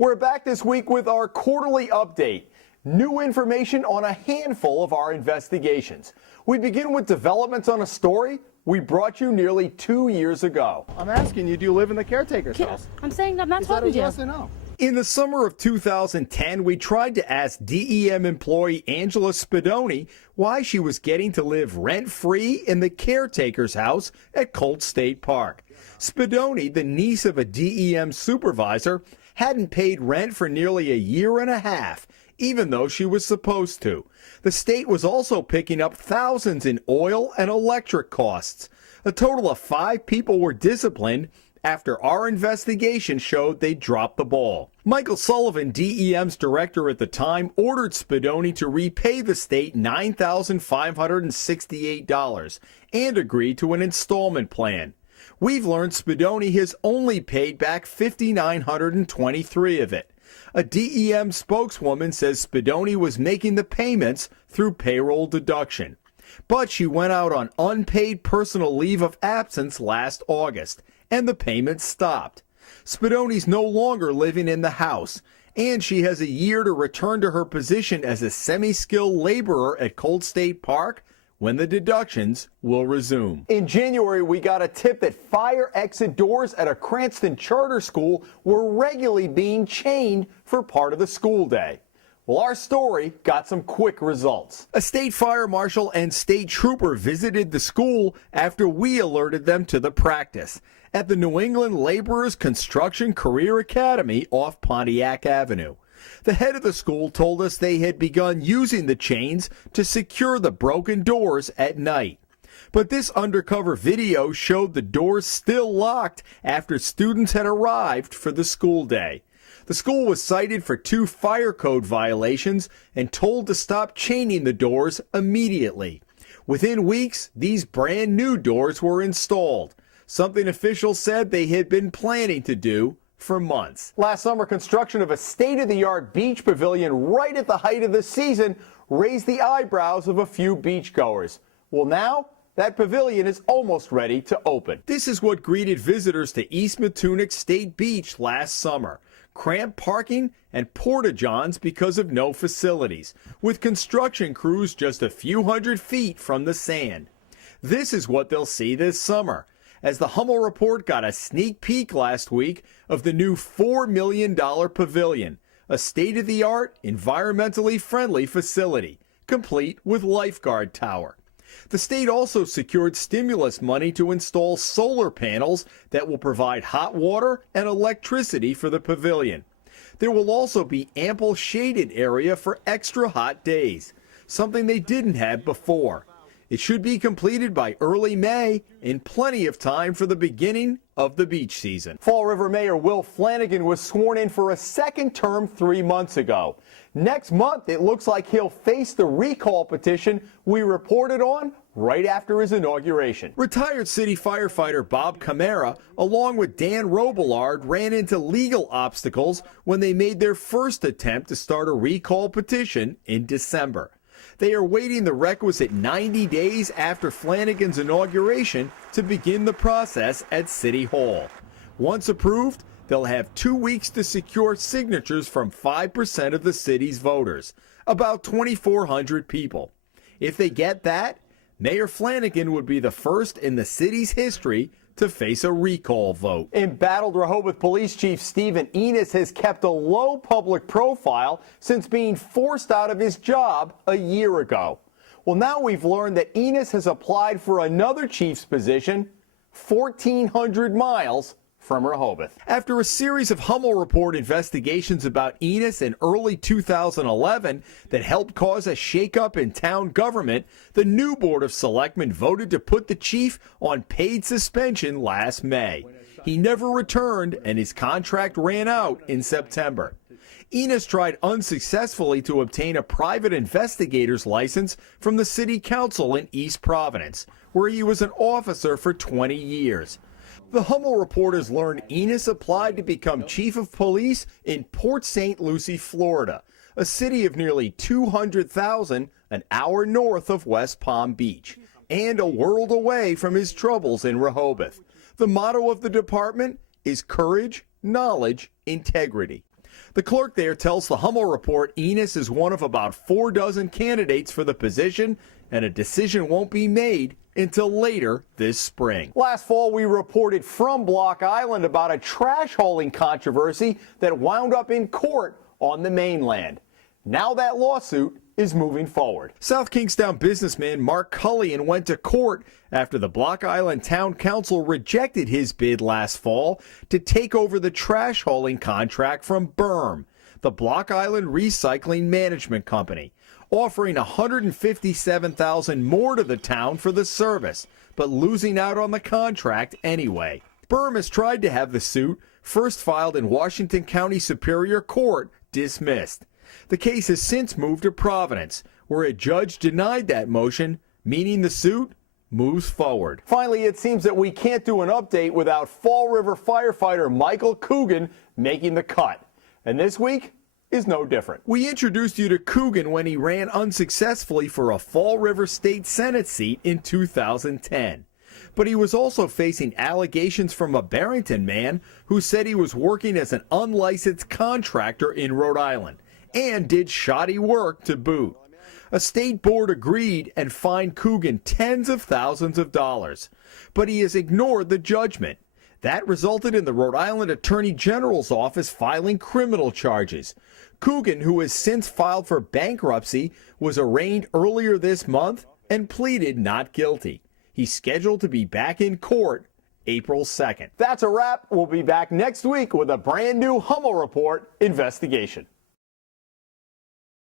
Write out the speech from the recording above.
We're back this week with our quarterly update. New information on a handful of our investigations. We begin with developments on a story we brought you nearly 2 years ago. I'm asking you, do you live in the caretaker's house? I'm saying I'm not talking to you. Yes or no? In the summer of 2010, we tried to ask DEM employee Angelo Spadoni why she was getting to live rent-free in the caretaker's house at Colt State Park. Spadoni, the niece of a DEM supervisor, hadn't paid rent for nearly a year and a half, even though she was supposed to. The state was also picking up thousands in oil and electric costs. A total of 5 people were disciplined after our investigation showed they dropped the ball. Michael Sullivan, DEM's director at the time, ordered Spadoni to repay the state $9,568 and agreed to an installment plan. We've learned Spadoni has only paid back $5,923 of it. A DEM spokeswoman says Spadoni was making the payments through payroll deduction. But she went out on unpaid personal leave of absence last August, and the payments stopped. Spadoni's no longer living in the house, and she has a year to return to her position as a semi-skilled laborer at Colt State Park when the deductions will resume. In January, we got a tip that fire exit doors at a Cranston charter school were regularly being chained for part of the school day. Well, our story got some quick results. A state fire marshal and state trooper visited the school after we alerted them to the practice at the New England Laborers Construction Career Academy off Pontiac Avenue. The head of the school told us they had begun using the chains to secure the broken doors at night. But this undercover video showed the doors still locked after students had arrived for the school day. The school was cited for 2 fire code violations and told to stop chaining the doors immediately. Within weeks, these brand new doors were installed, something officials said they had been planning to do for months. Last summer, construction of a state-of-the-art beach pavilion right at the height of the season raised the eyebrows of a few beachgoers. Well, now that pavilion is almost ready to open. This is what greeted visitors to East Matunuck State Beach last summer. Cramped parking and porta-johns because of no facilities, with construction crews just a few hundred feet from the sand. This is what they'll see this summer, as the Hummel Report got a sneak peek last week of the new $4 million pavilion, a state-of-the-art, environmentally friendly facility, complete with lifeguard tower. The state also secured stimulus money to install solar panels that will provide hot water and electricity for the pavilion. There will also be ample shaded area for extra hot days, something they didn't have before. It should be completed by early May, in plenty of time for the beginning of the beach season. Fall River Mayor Will Flanagan was sworn in for a second term 3 months ago. Next month, it looks like he'll face the recall petition we reported on right after his inauguration. Retired city firefighter Bob Camara, along with Dan Robillard, ran into legal obstacles when they made their first attempt to start a recall petition in December. They are waiting the requisite 90 days after Flanagan's inauguration to begin the process at City Hall. Once approved, they'll have 2 weeks to secure signatures from 5% of the city's voters, about 2,400 people. If they get that, Mayor Flanagan would be the first in the city's history to face a recall vote. Embattled Rehoboth Police Chief Stephen ENOS has kept a low public profile since being forced out of his job a year ago. Well, now we've learned that ENOS has applied for another chief's position 1,400 miles from Rehoboth. After a series of Hummel Report investigations about ENOS in early 2011 that helped cause a shakeup in town government, the new Board of Selectmen voted to put the chief on paid suspension last May. He never returned, and his contract ran out in September. ENOS tried unsuccessfully to obtain a private investigator's license from the City Council in East Providence, where he was an officer for 20 years. The Hummel reporters learned ENOS applied to become chief of police in Port St. Lucie, Florida, a city of nearly 200,000, an hour north of West Palm Beach, and a world away from his troubles in Rehoboth. The motto of the department is courage, knowledge, integrity. The clerk there tells the Hummel Report ENOS is one of about 4 dozen candidates for the position, and a decision won't be made until later this spring. Last fall, we reported from Block Island about a trash hauling controversy that wound up in court on the mainland. Now that lawsuit is moving forward. South Kingstown businessman Mark Cullion went to court after the Block Island Town Council rejected his bid last fall to take over the trash hauling contract from BIRM, the Block Island Recycling Management Company, offering $157,000 more to the town for the service, but losing out on the contract anyway. BIRM has tried to have the suit, first filed in Washington County Superior Court, dismissed. The case has since moved to Providence, where a judge denied that motion, meaning the suit moves forward. Finally, it seems that we can't do an update without Fall River firefighter Michael Coogan making the cut. And this week is no different. We introduced you to Coogan when he ran unsuccessfully for a Fall River State Senate seat in 2010. But he was also facing allegations from a Barrington man who said he was working as an unlicensed contractor in Rhode Island and did shoddy work to boot. A state board agreed and fined Coogan tens of thousands of dollars, but he has ignored the judgment. That resulted in the Rhode Island Attorney General's office filing criminal charges. Coogan, who has since filed for bankruptcy, was arraigned earlier this month and pleaded not guilty. He's scheduled to be back in court April 2nd. That's a wrap. We'll be back next week with a brand new Hummel Report investigation.